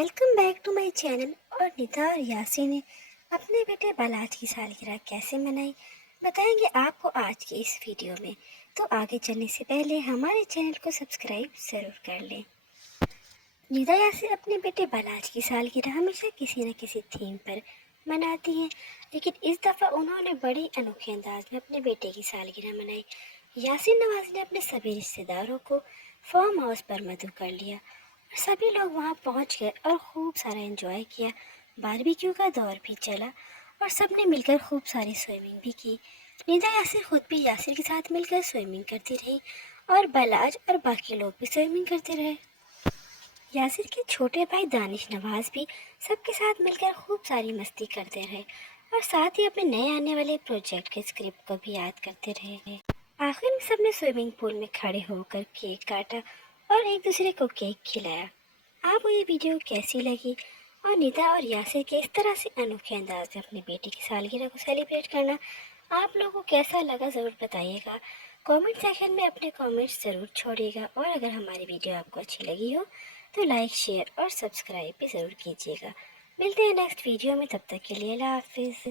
Welcome back to my channel. और निदा और यासी ने अपने बेटे बलाज की सालगिरह कैसे मनाई बताएंगे आपको आज के इस वीडियो में। तो आगे चलने से पहले हमारे चैनल को सब्सक्राइब ज़रूर कर लें। निदा यासी अपने बेटे बलाज की सालगिरह हमेशा किसी न किसी थीम पर मनाती हैं, लेकिन इस दफ़ा उन्होंने बड़ी अनोखे अंदाज में अपने बेटे की सालगिरह मनाई। यासिर नवाज ने अपने सभी रिश्तेदारों को फार्म हाउस पर मधु कर लिया और सभी लोग वहां पहुंच गए और खूब सारा एंजॉय किया। बारबेक्यू का दौर भी चला और सबने मिलकर खूब सारी स्विमिंग भी की। निदा यासिर खुद भी यासिर के साथ मिलकर स्विमिंग करती रही और बलाज और बाकी लोग भी स्विमिंग करते रहे। यासिर के छोटे भाई दानिश नवाज भी सबके साथ मिलकर खूब सारी मस्ती करते रहे और साथ ही अपने नए आने वाले प्रोजेक्ट के स्क्रिप्ट को भी याद करते रहे। आखिर में सबने स्विमिंग पूल में खड़े होकर केक काटा और एक दूसरे को केक खिलाया। आपको ये वीडियो कैसी लगी और निदा और यासिर के इस तरह से अनोखे अंदाज में अपनी बेटी की सालगिरह को सेलिब्रेट करना आप लोगों को कैसा लगा ज़रूर बताइएगा। कमेंट सेक्शन में अपने कमेंट्स ज़रूर छोड़िएगा और अगर हमारी वीडियो आपको अच्छी लगी हो तो लाइक शेयर और सब्सक्राइब भी ज़रूर कीजिएगा। मिलते हैं नेक्स्ट वीडियो में, तब तक के लिए अल्लाह हाफिज़।